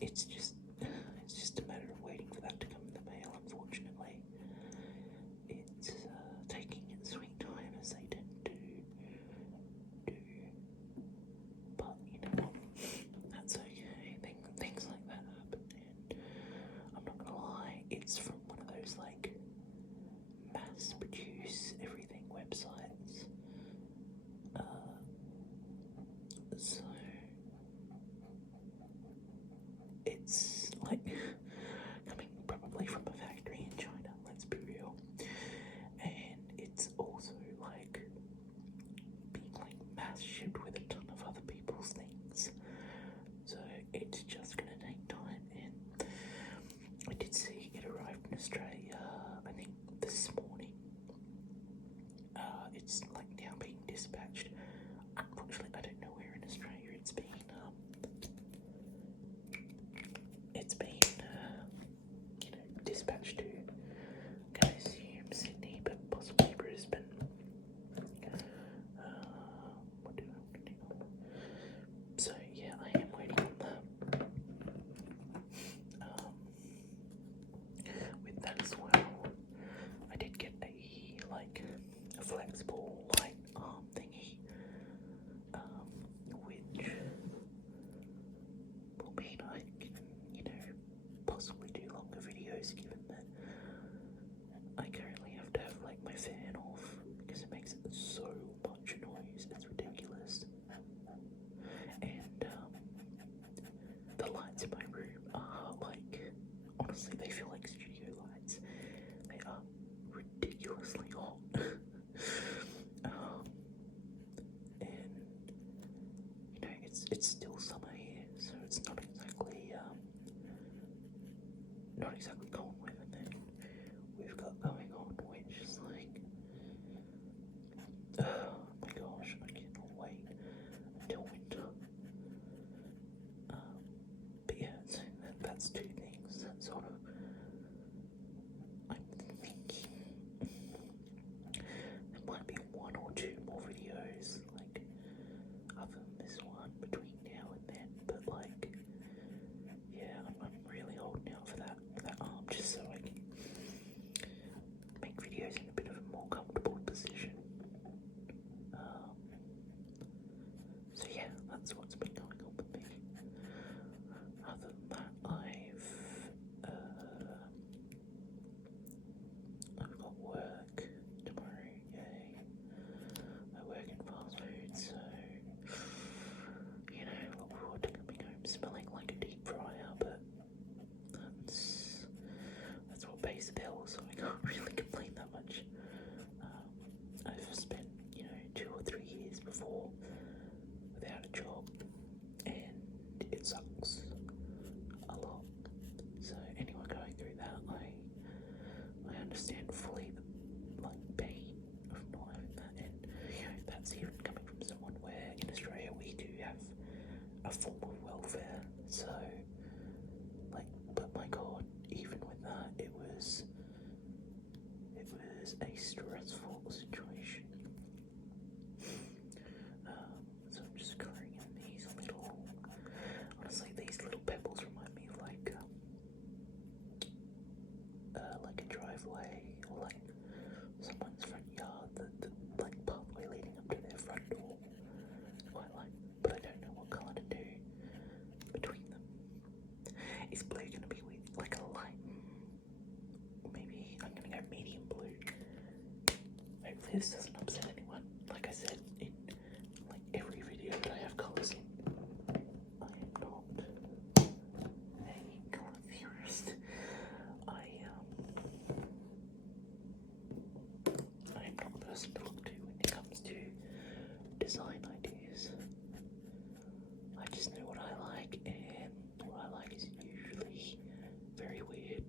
it's just a matter of waiting for that to come in the mail. Unfortunately, it's taking its sweet time as they tend to do. But you know what? That's okay. Things like that happen, and I'm not gonna lie. It's from one of those like mass-produce everything websites. So it's like coming probably from a factory in China, let's be real. And it's also like being like mass shipped with a ton of other people's things. So it's just gonna take time, and I did see it arrived in Australia, I think this morning. It's like now being dispatched. Unfortunately, I don't know where in Australia it's been dispatched to. Can I assume Sydney, but possibly Brisbane. What do I want to do? So yeah, I am waiting on that. With that as well, I did get a flexible light arm thingy, which will mean I can, possibly do longer videos, given that I currently have to have like my fan off because it makes so much noise. It's ridiculous. And the lights in my room are like, honestly, they feel like studio lights. They are ridiculously hot. And it's still summer here, so it's not exactly cold weather that we've got going on, which is like, oh my gosh, I cannot wait until winter. But yeah, so that's two things that sort of I'm thinking there might be one or two more videos like other than this one between now and then, but like yeah, I'm really holding out for that arm just so I can make videos in a bit of a more comfortable position. So yeah, that's what's been going on with me. Other than that, I've got work tomorrow, yay. I work in fast food, so look forward to coming home smelling like a deep fryer, but that's what pays the bills, so I can't really complain that much. I've spent, 2 or 3 years before without a job, and it sucks a lot. So anyone going through that, I understand fully the pain of not having that, and that's even coming from someone where in Australia we do have a form of welfare. So but my God, even with that, it was a stressful situation. So I'm just coloring in these little pebbles remind me of like a driveway or like someone's front yard, the pathway leading up to their front door. Quite but I don't know what colour to do between them. Is blue gonna be with like a light? Maybe I'm gonna go medium blue. Hopefully this doesn't upset anyone. Like I said, in every video that I have colours in, I am not a colour theorist. I am not the person to look to when it comes to design ideas. I just know what I like, and what I like is usually very weird.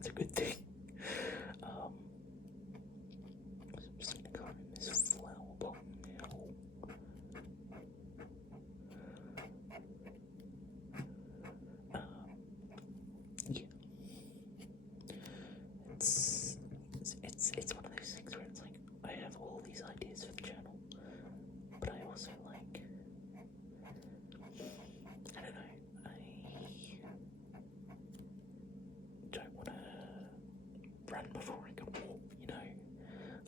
that's a good thing. I'm just gonna go in this flower pot now. Yeah. It's one of those things where it's like I have all these ideas for the channel, but I also like, I don't know, I don't want to run before I can walk, you know.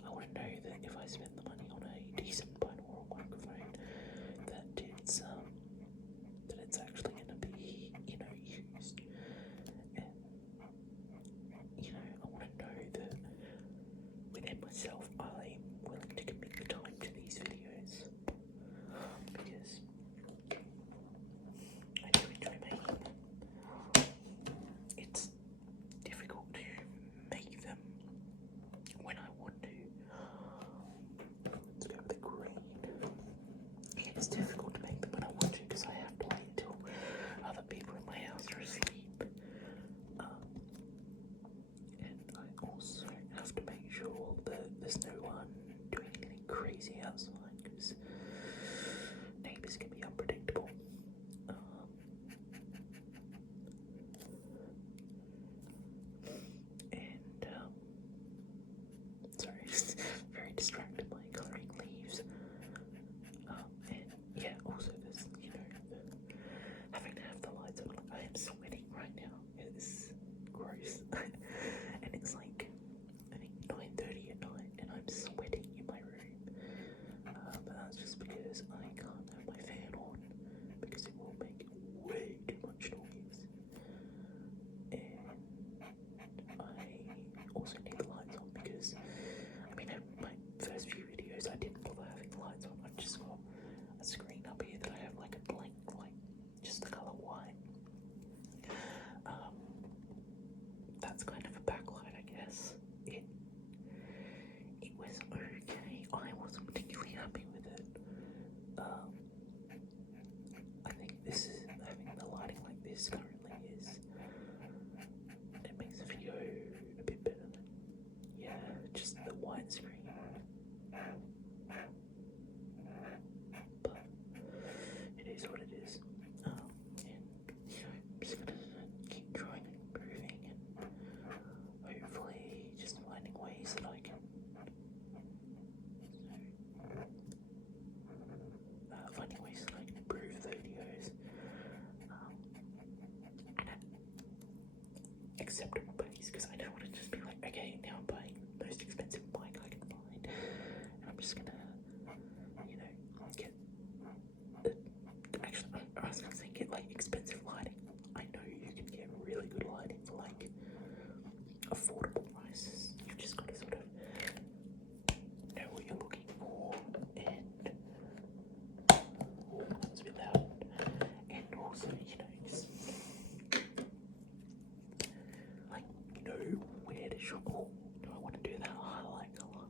I want to know that if I spend the money on a decent binaural microphone, that it's actually going to be, you know, used. And, you know, I want to know that within myself I'm willing to commit the time to these videos, because I do enjoy making them. It's difficult to make them when I want to. Let's go with the green. It's difficult to make them when I want to because I have to wait until other people in my house are asleep. And I also have to make sure that there's no one doing anything crazy outside because neighbours can be unpredictable. And sorry, just very distracted by colouring leaves. And yeah, also there's, you know, having to have the lights on. Like, I am sweating right now. It is gross. And it's like, I think 9:30 at night and I'm sweating in my room. But that's just because I can't have my fan on because it will make way too much noise. And I also need the lights on because, I mean, in my first few videos I didn't bother having the lights on. I just got a screen up here that I have like a blank, like just the colour white. That's kind of a backlight, I guess. It was okay. I wasn't particularly happy with it. I think this is, having the lighting like this currently is, it makes the video a bit better than, yeah, just the white screen. But it is what it is. And you know, I'm just gonna keep trying and improving and hopefully just finding ways that I can improve the videos at an acceptable pace, because I don't want to just be like, okay, now I'm buying the most expensive mic I can find, and I'm just gonna, you know, get actually, I was gonna say get like expensive lighting. I know you can get really good lighting for like affordable prices. You've just got to sort of know what you're looking for, and that was a bit loud. And also, you know, just like know where to shop. Oh, do I want to do that highlight colour?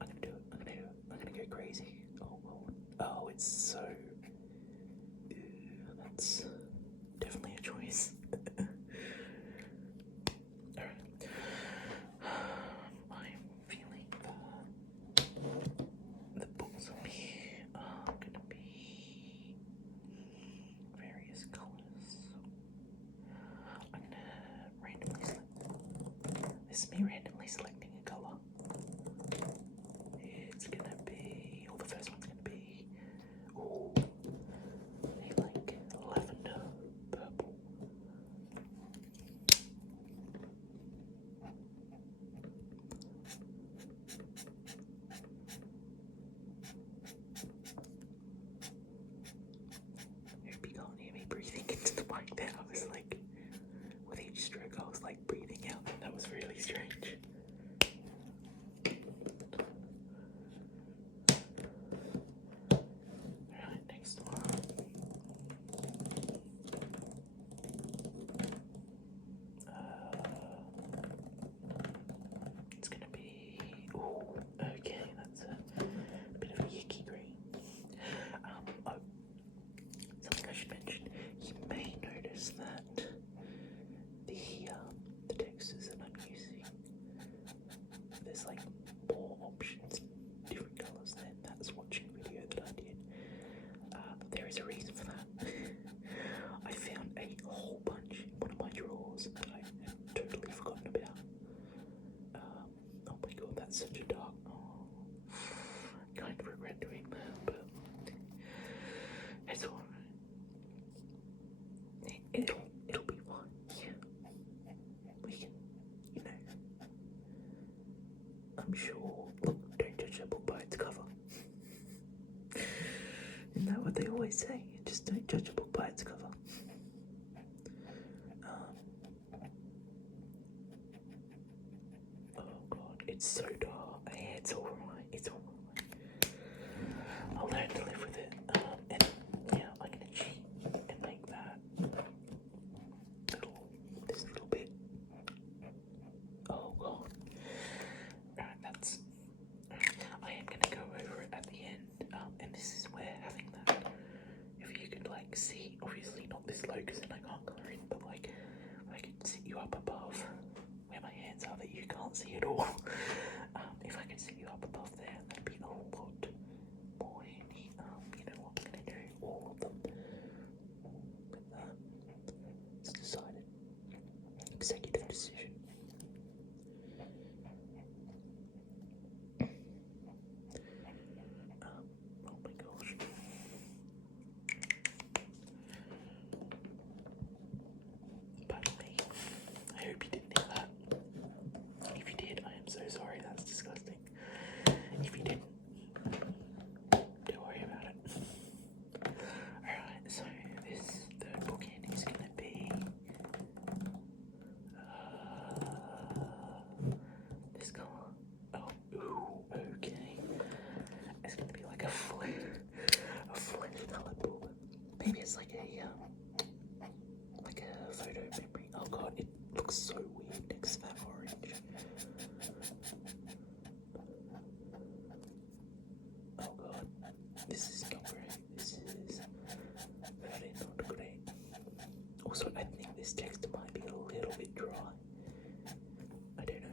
I'm gonna do it. I'm gonna go crazy. Oh well. Oh, it's so. That's definitely a choice. Alright. I'm feeling the books on here are gonna be various colours. I'm gonna randomly select. This is me randomly selecting a colour. It's gonna be, or the first one's gonna be, ooh, a like lavender purple. Hope you can't hear me breathing into the mic there. I was like, with each stroke I was like breathing out, and that was really strange. say? Just don't judge a book by its cover. Oh god, it's so dark. Yeah, it's alright. It's alright. I'll learn to live with it. And yeah, I'm gonna cheat and make that this little bit. Oh god. Right, that's. I am gonna go over it at the end. And this is where having that. If you could like see, obviously not this low because then I can't colour in, but like I could sit you up above where my hands are that you can't see at all. If I could sit you up above there, that'd be a lot more handy. You know what, I'm gonna do all of them with that. It's decided. Executive decision. Oh my gosh. Pardon me. I hope you didn't hear that. If you did, I am so sorry. That's disgusting. If you didn't, don't worry about it. Alright, so this third bookend is going to be this colour. Oh, ooh, okay. It's going to be like a flesh coloured book. Maybe it's like a photo memory. Oh god, it looks so weird next to that orange. Oh god, this is not great. This is very not great. Also, I think this text might be a little bit dry. I don't know.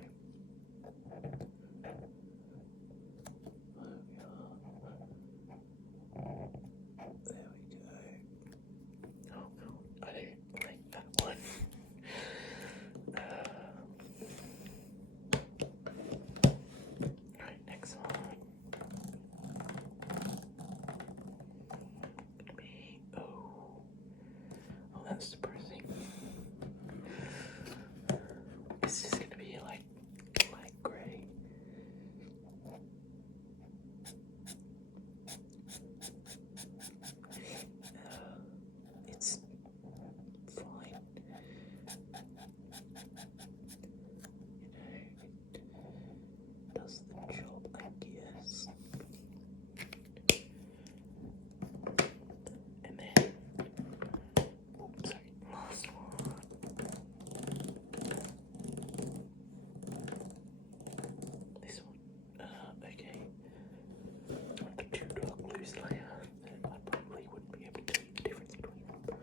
There we go. Oh god, I don't like that one. Right, next one. Gonna be that's depressing. This is gonna be like light grey. It's fine. It does the job, I guess. And then, sorry, last one. This one. Okay. The two dark blues layer. I probably wouldn't be able to tell you the difference between them.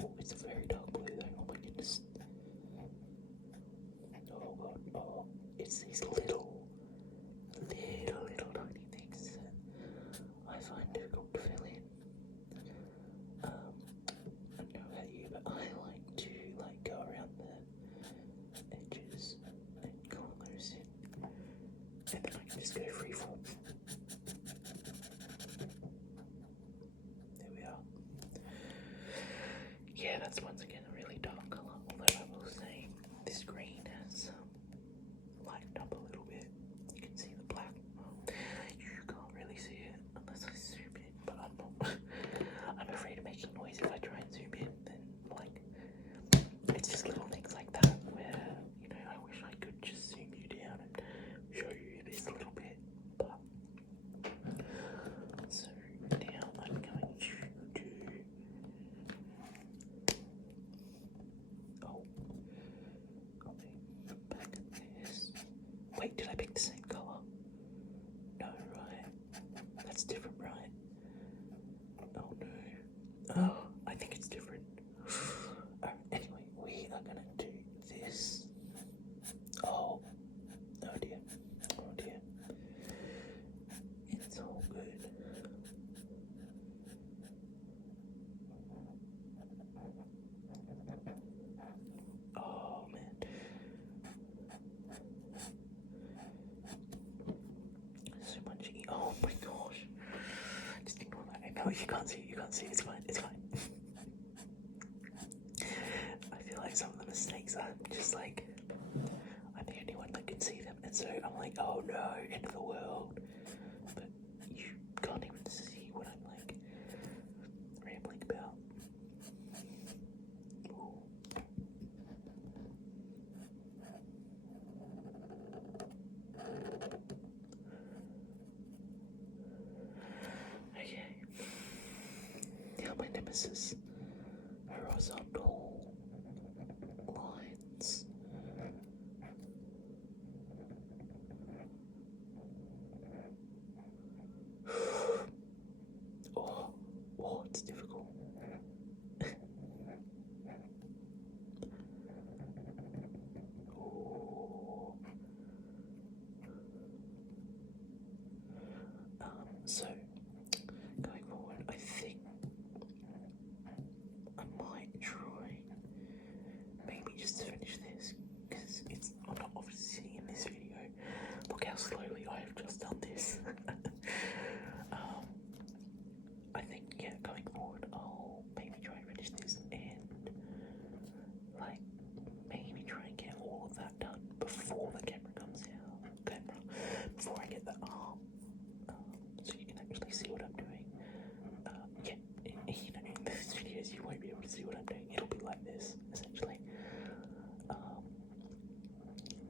Oh, it's a very dark blue though. Oh my goodness. Oh god. Oh, it's these little tiny things that I find difficult to fill in. I don't know about you, but I like to go around the edges and colour those in, and then I can just go freeform. There we are. Yeah, that's once again a really dark colour, although I will say this green has lightened up a little bit. You can see the black. Well, you can't really see it unless I zoom in, but I'm not. I'm afraid of making noise if I try and zoom in. Then, it's just little things like that where, I wish I could just zoom you down and show you this little bit. But so now I'm going to do. Oh, copy back this. Wait, did I pick the same colour? No, right? That's different, right? Oh no. Oh, I think it's different. Anyway, we are gonna do this. Oh dear. Oh dear. It's all good. Oh man. So much oh my gosh. Just ignore that. No, you can't see it, It's fine, it's fine. I feel like some of the mistakes are just like, I'm the only one that can see them, and so I'm like, oh no, end of the world. But you can't even see what I'm versus horizontal lines. Oh, it's difficult. So, going forward, I think I might try maybe just to finish this, because it's not obviously in this video. Look how slowly I have just done this. I think, yeah, going forward, I'll maybe try and finish this and, like, maybe try and get all of that done before the camera comes out. Before I get the arm, so you can actually see what I'm doing. Yeah, you know, in those videos you won't be able to see what I'm doing. It'll be like this, essentially.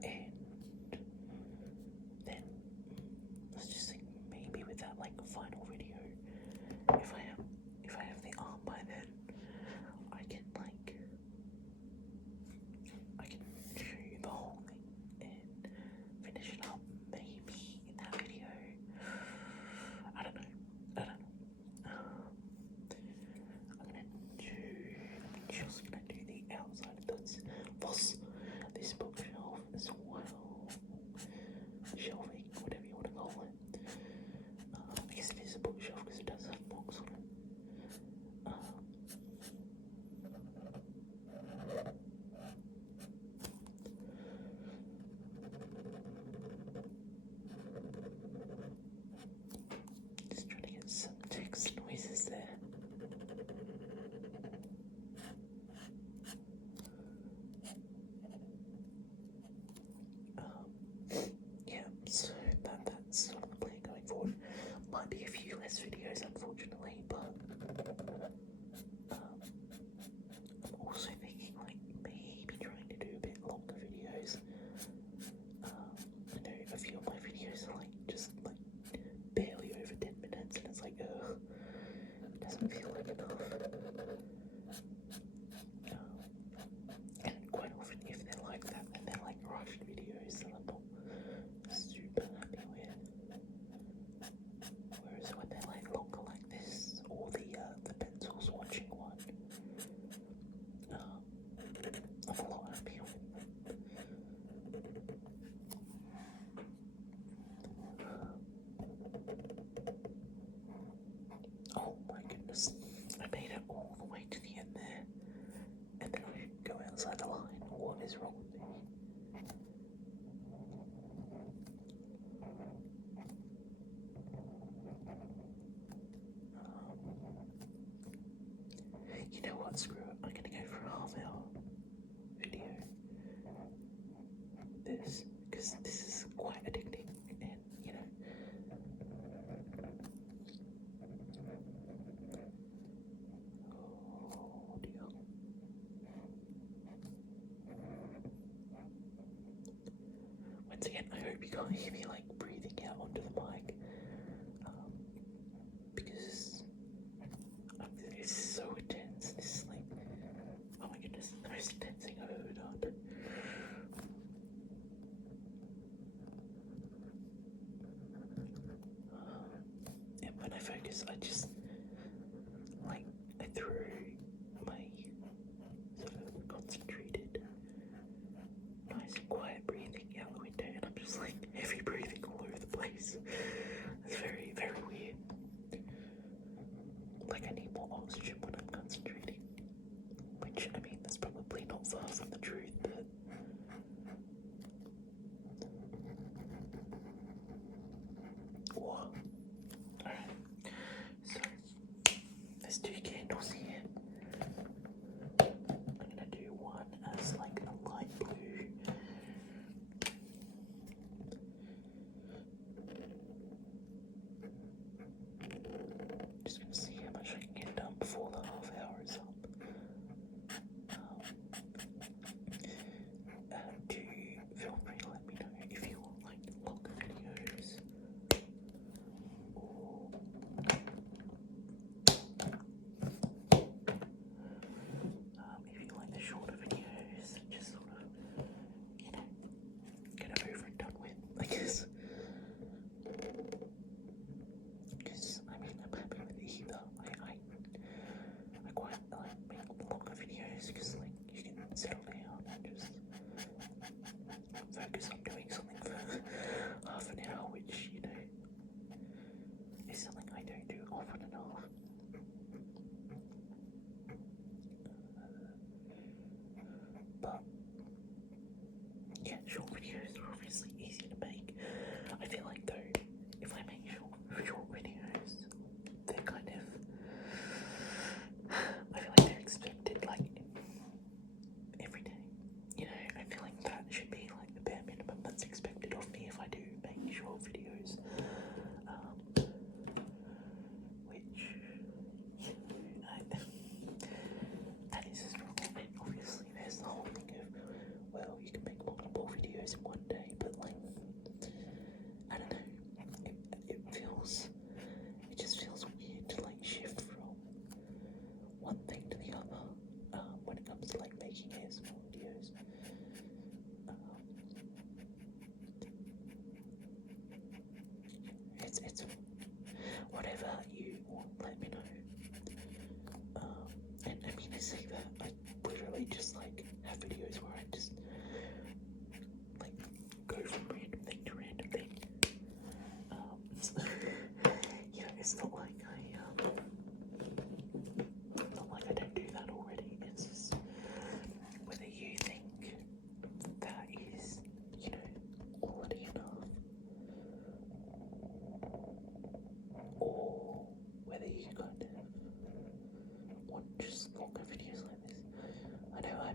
And then let's just think maybe with that like final video, if I have the arm by then, I can show you the whole thing and finish it up maybe in that video. I don't know. I'm just gonna do the outside of this bookshelf as well. Shelving, whatever you want to call it. I guess it is a bookshelf because it does have books on it. Just trying to get some text noises there. Yeah, so that's sort of the plan going forward. Might be a few less videos, unfortunately, but I'm also thinking like maybe trying to do a bit longer videos. I know a few of my videos are like just like barely over 10 minutes, and it's like, ugh, it doesn't feel like enough. And quite often, if they're like that, then they're like rushed videos that I'm not super happy with. Whereas when they're like longer like this, or the pencils watching one, I'm a lot happier with. Oh my goodness, I made it all the way to the end there, and then I go outside the line. What is wrong with me? You know what, screw it, I'm gonna go for a half-hour video. Because this is quite addicting, and you know. Oh dear. Once again, I hope you can't hear me like breathing out onto the mic, because it's so intense. This is like, oh my goodness, the most intense thing I've ever done. And when I focus, I just like I throw my sort of concentrated, nice and quiet breathing out the window, and I'm just like heavy breathing all over the place. It's very, very weird. Like I need more oxygen when I'm concentrating, which I mean that's probably not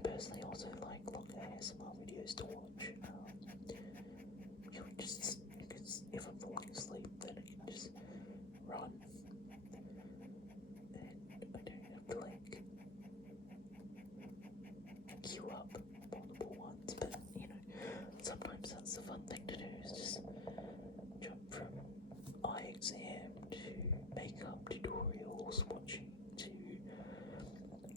personally also like look at ASMR videos to watch. You know, just because if I'm falling asleep, then I can just run, and I don't have to like queue up multiple ones. But you know, sometimes that's the fun thing to do, is just jump from eye exam to makeup tutorials, watching to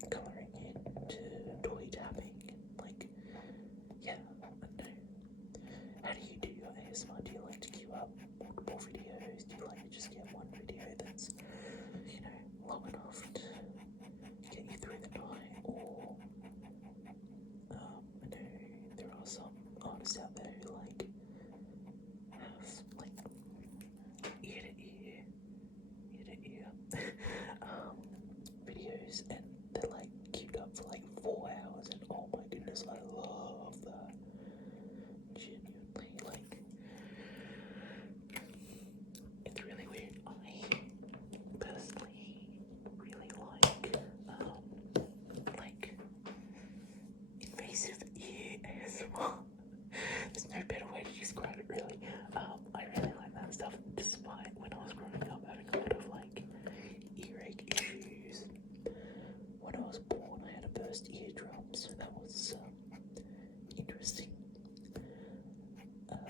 colouring in to toy tapping, and like, yeah, I don't know. How do you do your ASMR? Do you like to queue up multiple videos? Do you like to just get one video that's, you know, long enough to get you through the night? Or, I know there are some artists out there who like have like ear to ear, videos, and they're like queued up for like 4 hours, and oh my goodness, I love that. Genuinely, like, it's really weird. I personally really like invasive ear ASMR. There's no better way to describe it, really. I really like that stuff, despite when I was growing up having a lot of like earache issues. When I was born, I had a burst eardrum, so that was interesting. But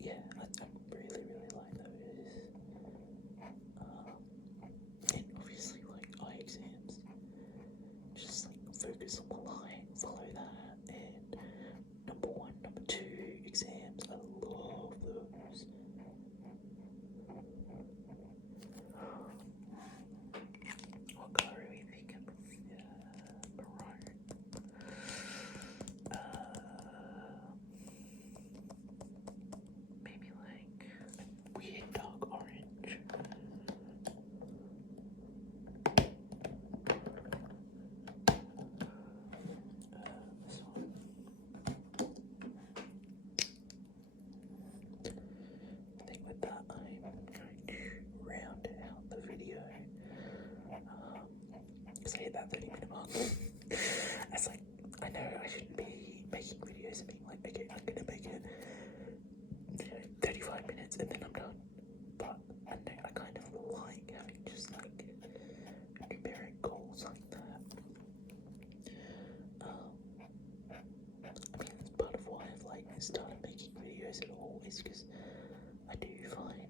yeah, I really, really like those. And obviously, like eye exams, just like focus on the line, follow that, and number 1, number 2 exams, I love those. What colour are we thinking? Maroon. Maybe like a weird dark orange. This one. I think with that, I'm going to round out the video. Because I hit that 30-minute mark. It's like, I know I shouldn't be making videos and being like, okay, I'm gonna make it, you know, 35 minutes and then I'm done. But I know I kind of like having just like numeric goals like that. I mean, that's part of why I've like started making videos at all, is because I do find